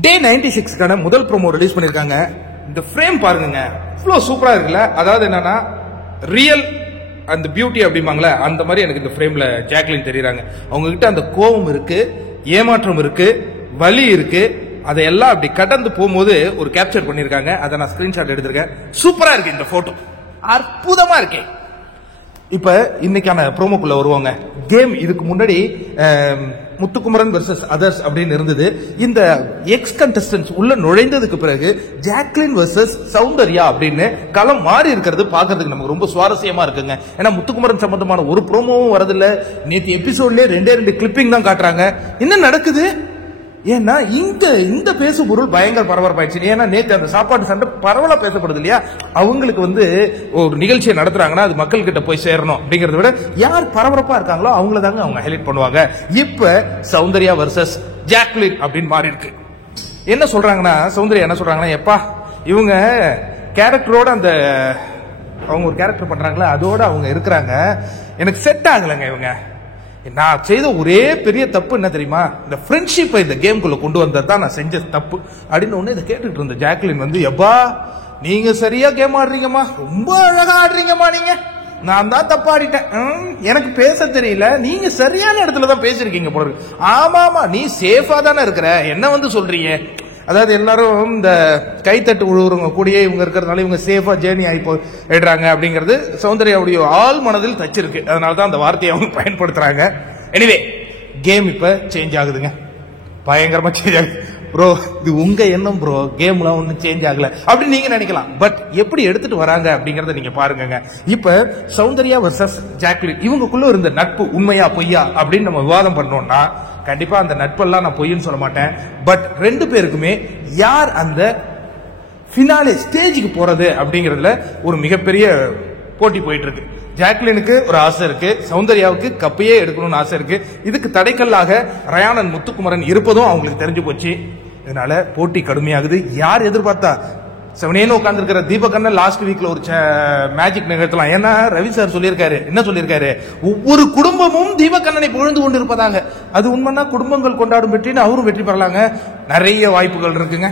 டே 96க்கான முதல் promo release பண்ணிருக்காங்க. இந்த ஃப்ரேம் பாருங்க, இவ்வளவு சூப்பரா இருக்குல்ல. அதாவது என்னன்னா ரியல் அந்த பியூட்டி அப்படிம்பாங்களே, அந்த மாதிரி எனக்கு இந்த ஃப்ரேம்ல ஜாக்லின் தெரியுறாங்க. அவங்க கிட்ட அந்த கோபம் இருக்கு, ஏமாற்றம் இருக்கு, வலி இருக்கு. அதையெல்லாம் அப்படி கடந்து போகும்போது ஒரு கேப்சர் பண்ணிருக்காங்க. அதை நான் ஸ்கிரீன்ஷாட் எடுத்திருக்கேன். சூப்பரா இருக்கு இந்த போட்டோ, அற்புதமா இருக்கு. இப்ப இன்னைக்கான ப்ரோமோக்குள்ள வருவாங்க. கேம் இதுக்கு முன்னாடி முத்துக்குமரன் வெர்சஸ் அதர்ஸ் அப்படின்னு இருந்தது. இந்த எக்ஸ் கண்டஸ்டன்ஸ் உள்ள நுழைந்ததுக்கு பிறகு ஜாக்லின் வெர்சஸ் சௌந்தர்யா அப்படின்னு களம் மாறி இருக்கிறது பாக்குறதுக்கு நமக்கு ரொம்ப சுவாரஸ்யமா இருக்குங்க. ஏன்னா முத்துக்குமரன் சம்பந்தமான ஒரு ப்ரோமோவும் வரதில்ல. நேற்று எபிசோட்லயே 2 கிளிப்பிங் தான் காட்டுறாங்க. என்ன நடக்குது? ஏன்னா இந்த பேசு பொருள் பயங்கர பரபரப்பாயிடுச்சு. ஏன்னா நேற்று அந்த சாப்பாடு சண்டை பரவலா பேசப்படுது இல்லையா. அவங்களுக்கு ஒரு நிகழ்ச்சியை நடத்துறாங்கன்னா அது மக்கள் கிட்ட போய் சேரணும் அப்படிங்கறத விட யார் பரபரப்பா இருக்காங்களோ அவங்கள தாங்க அவங்க ஹைலைட் பண்ணுவாங்க. இப்ப சௌந்தர்யா வர்சஸ் ஜாக்லின் அப்படின்னு மாறி இருக்கு. என்ன சொல்றாங்கன்னா சௌந்தர்யா என்ன சொல்றாங்கன்னா, எப்பா இவங்க கேரக்டரோட அந்த அவங்க ஒரு கேரக்டர் பண்றாங்களா அதோட அவங்க இருக்கிறாங்க, எனக்கு செட் ஆகலைங்க. இவங்க நான் செய்த ஒரே பெரிய தப்பு என்ன தெரியுமா, இந்த ஃப்ரெண்ட்ஷிப்பை இந்த கேம்குள்ள கொண்டு வந்ததான் நான் செஞ்ச தப்பு அப்படின்னு ஒண்ணு இதை கேட்டுட்டு இருந்த ஜாக்லின் எப்பா நீங்க சரியா கேம் ஆடுறீங்கம்மா, ரொம்ப அழகா ஆடுறீங்கம்மா, நீங்க நான் தான் தப்பாடிட்டேன், எனக்கு பேச தெரியல, நீங்க சரியான இடத்துலதான் பேசிருக்கீங்க போல இருக்கு. ஆமாமா நீ சேஃபா தானே இருக்கிற, என்ன சொல்றீங்க. அதாவது எல்லாரும் இந்த கைத்தட்டு உழுவுறவங்க கூடயே இவங்க இருக்கிறதுனால இவங்க சேஃபா ஜேர்னி ஆகி போயிடுறாங்க அப்படிங்கிறது சௌந்தர்யாவுடைய ஆள் மனதில் தச்சிருக்கு. அதனாலதான் அந்த வார்த்தையை அவங்க பயன்படுத்துறாங்க. எனிவே கேம் இப்ப சேஞ்ச் ஆகுதுங்க, பயங்கரமா சேஞ்ச் ஆகுது. ப்ரோ இது உங்க எண்ணம் ப்ரோ, கேம்ல ஒன்னும் சேஞ்ச் ஆகல அப்படின்னு நீங்க நினைக்கலாம். பட் எப்படி எடுத்துட்டு வராங்க அப்படிங்கறத நீங்க பாருங்க. இப்ப சௌந்தர்யா வர்சஸ் ஜாக்லின் இவங்களுக்குள்ள இருந்த நட்பு உண்மையா பொய்யா அப்படின்னு நம்ம விவாதம் பண்ணோம்னா கண்டிப்பா அந்த நட்பெல்லாம் நான் பொய்ன்னு சொல்ல மாட்டேன். பட் 2 பேருக்குமே யார் அந்த பினாலே ஸ்டேஜுக்கு போறது அப்படிங்கறதுல ஒரு மிகப்பெரிய போட்டி போயிட்டு இருக்கு. ஜாக்லினுக்கு ஒரு ஆசை இருக்கு, சௌந்தர்யாவுக்கு கப்பையே எடுக்கணும்னு ஆசை இருக்கு. இதுக்கு தடைக்கல்லாக ரயானன் முத்துக்குமரன் இருப்பதும் அவங்களுக்கு தெரிஞ்சு போச்சு. இதனால போட்டி கடுமையாகுது. யார் எதிர்பார்த்தா செவனேன்னு உட்கார்ந்து இருக்கிற தீபகண்ணன் லாஸ்ட் வீக்ல ஒரு மேஜிக் நிகழ்த்தலாம். ஏன்னா ரவி சார் சொல்லியிருக்காரு, என்ன சொல்லியிருக்காரு, ஒவ்வொரு குடும்பமும் தீபகண்ணனை புகழ்ந்து கொண்டு இருப்பதாக. அது உண்மைன்னா குடும்பங்கள் கொண்டாடும் வெற்றின்னு அவரும் வெற்றி பெறலாங்க. நிறைய வாய்ப்புகள் இருக்குங்க.